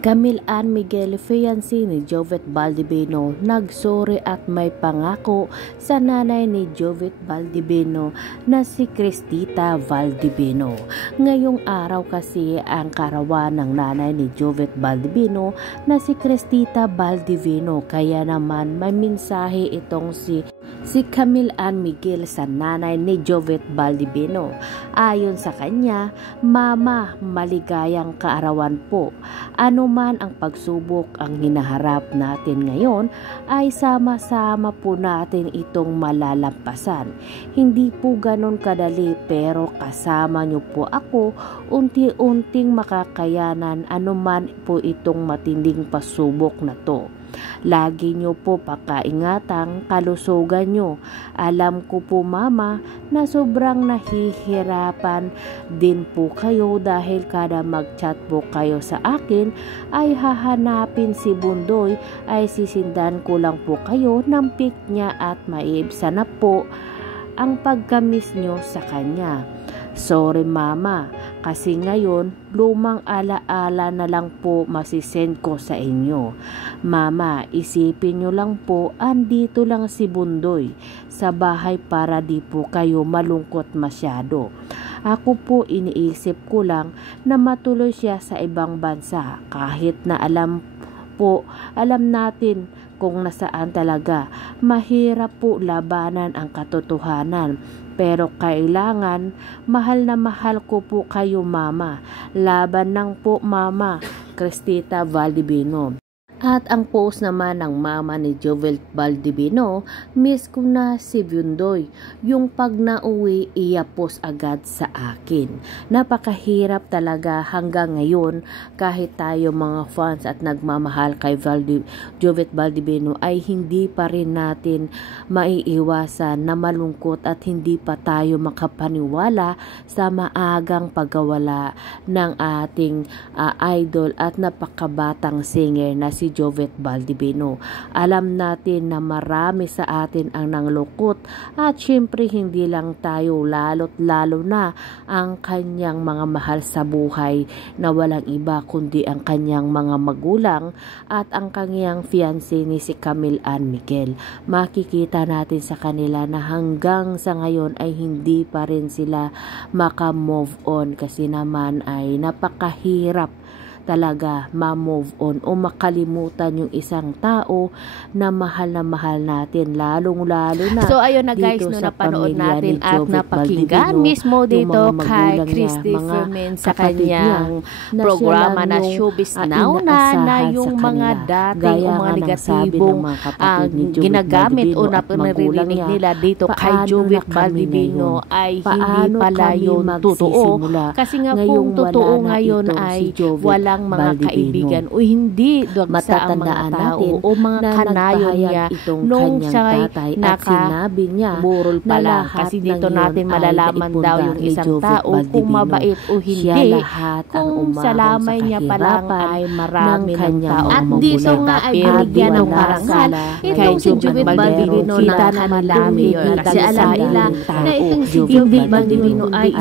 Camille Ann Miguel, fiancé ni Jovet Baldivino, nagsorry at may pangako sa nanay ni Jovet Baldivino na si Cristita Baldivino. Ngayong araw kasi ang karawan ng nanay ni Jovet Baldivino na si Cristita Baldivino, kaya naman may mensahe itong si Camille Ann Miguel sa nanay ni Jovet Baldivino. Ayon sa kanya, "Mama, maligayang kaarawan po. Ano man ang pagsubok ang hinaharap natin ngayon ay sama-sama po natin itong malalampasan. Hindi po ganon kadali, pero kasama niyo po ako unti-unting makakayanan anuman po itong matinding pasubok na to. Lagi niyo po pakaingatang kalusugan niyo. Alam ko po, Mama, na sobrang nahihirapan din po kayo dahil kada mag-chat po kayo sa akin ay hahanapin si Bundoy, ay sisindan ko lang po kayo ng pic niya at maiibsan na po ang pagkamis niyo sa kanya. Sorry, Mama, kasi ngayon lumang alaala na lang po masisend ko sa inyo. Mama, isipin nyo lang po, andito lang si Bundoy sa bahay para di po kayo malungkot masyado. Ako po iniisip ko lang na matuloy siya sa ibang bansa, kahit na alam natin kung nasaan talaga. Mahirap po labanan ang katotohanan. Pero kailangan, mahal na mahal ko po kayo, Mama. Laban lang po, Mama." Cristita Baldivino. At ang post naman ng mama ni Jovet Baldivino, "Miss ko na si Bundoy. Yung pag nauwi, iapos agad sa akin. Napakahirap talaga hanggang ngayon, kahit tayo mga fans at nagmamahal kay Jovet Baldivino ay hindi pa rin natin maiiwasan na malungkot at hindi pa tayo makapaniwala sa maagang pagkawala ng ating idol at napakabatang singer na si Jovet Baldivino. Alam natin na marami sa atin ang nanglungkot at syempre hindi lang tayo, lalo't lalo na ang kanyang mga mahal sa buhay na walang iba kundi ang kanyang mga magulang at ang kanyang fiancé ni si Camille Ann Miguel. Makikita natin sa kanila na hanggang sa ngayon ay hindi pa rin sila maka-move on, kasi naman ay napakahirap talaga ma-move on o makalimutan yung isang tao na mahal natin, lalong-lalo na. So ayun na guys, no, napanood natin at napakinggan mismo dito kay Christy Fermin sa kanyang programa na Showbiz Now na yung mga dating o mga negatibong ginagamit o naririnig nila dito kay Jovet Baldivino ay hindi pala yun totoo. Kasi nga kung totoo ngayon ay walang mga kaibigan o hindi sa ang mga tao o mga kanayon niya nung siya'y nakaburol pala. Kasi dito natin malalaman daw yung isang tao kung mabait o hindi, kung sa lamay niya palang ay marami ng tao. At dito nga ay binigyan ng parangal itong si Jovet Baldivino na namalami yun. Kasi alam nila na itong si Jovet Baldivino ay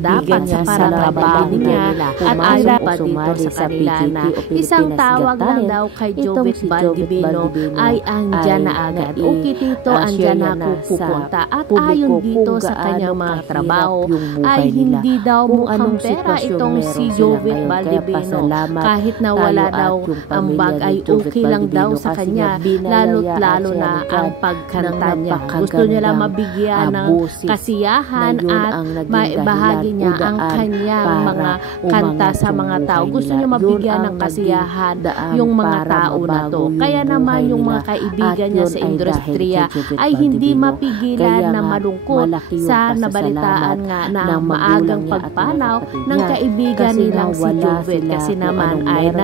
dapat sa trabaho niya at alam pa dito sa kanila na isang tawag lang daw kay Jovet Baldivino ay andyan na agad. Okay dito, andyan na ako pupunta. At ayon dito sa kanyang mga trabaho ay hindi daw mukhang pera itong si Jovet Baldivino. Kahit na wala daw ang bag ay okay lang daw sa kanya, lalo't lalo na ang pagkanta niya. Gusto niya lang mabigyan ng kasiyahan at maibahagi niya ang kanyang mga kanta sa mga tao. Gusto niya mabigyan ng kasiyahan yung mga tao na to. Kaya naman yung mga kaibigan niya sa industriya ay hindi mapigilan na malungkot sa nabalitaan nga na ang maagang pagpanaw ng kaibigan nilang si Jovet, kasi naman ay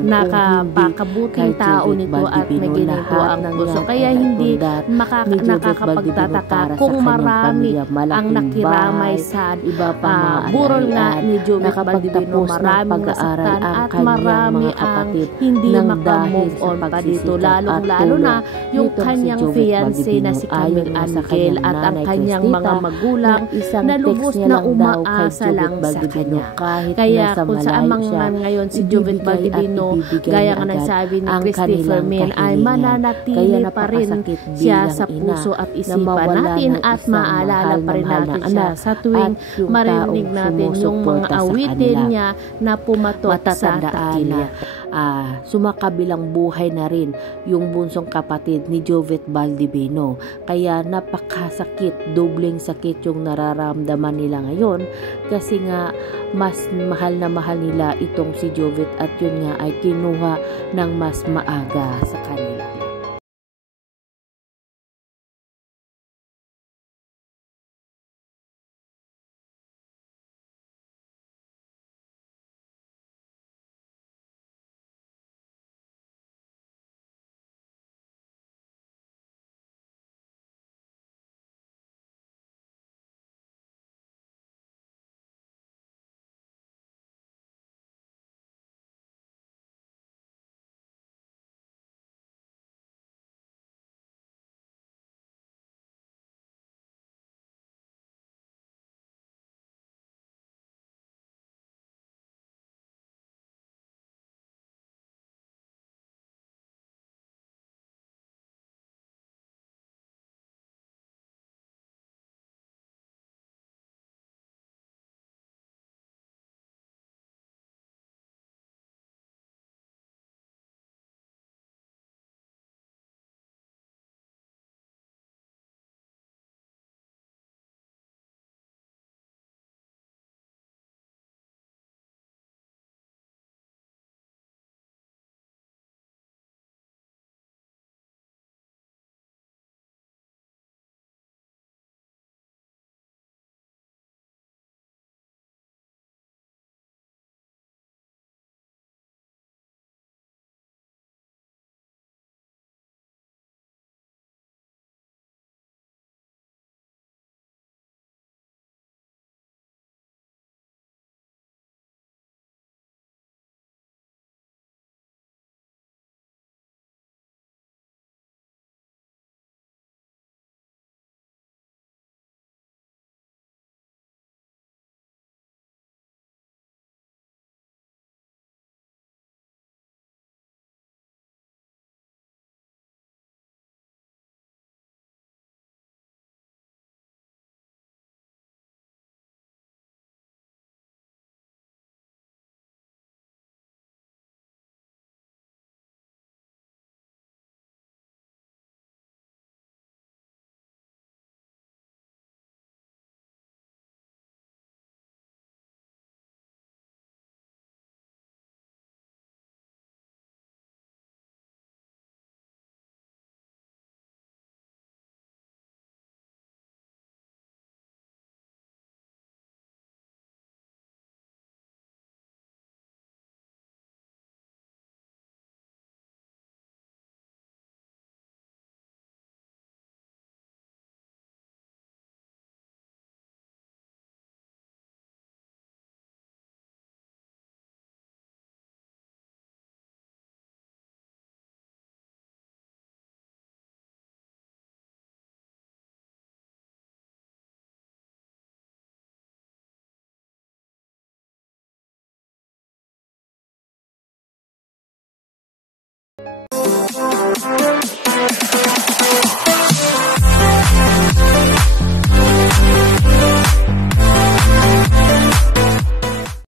nakapakabuting tao nito at may ginito ang puso. Kaya hindi nakakapagtataka kung marami ang nakiramay sa burol nga ni Jovet Baldivino. Marami nga sa nasasaktan at marami ang hindi makamove on pa dito, lalong-lalo na yung kanyang fiancé na si Camille Angel at ang kanyang mga magulang na lubos na umaasa lang sa kanya. Kaya kung saan man ngayon si Jovet Baldibino, gaya nga nagsabi ni Christy Fermin, ay mananatili pa rin siya sa puso at isipan natin at maalala pa rin natin siya sa tuwing marinig natin yung mga awitin niya na pumatok sa takina. Sumakabilang buhay na rin yung bunsong kapatid ni Jovet Baldibino. Kaya napakasakit, dobleng sakit yung nararamdaman nila ngayon kasi nga mas mahal na mahal nila itong si Jovet at yun nga ay kinuha ng mas maaga sa kanila.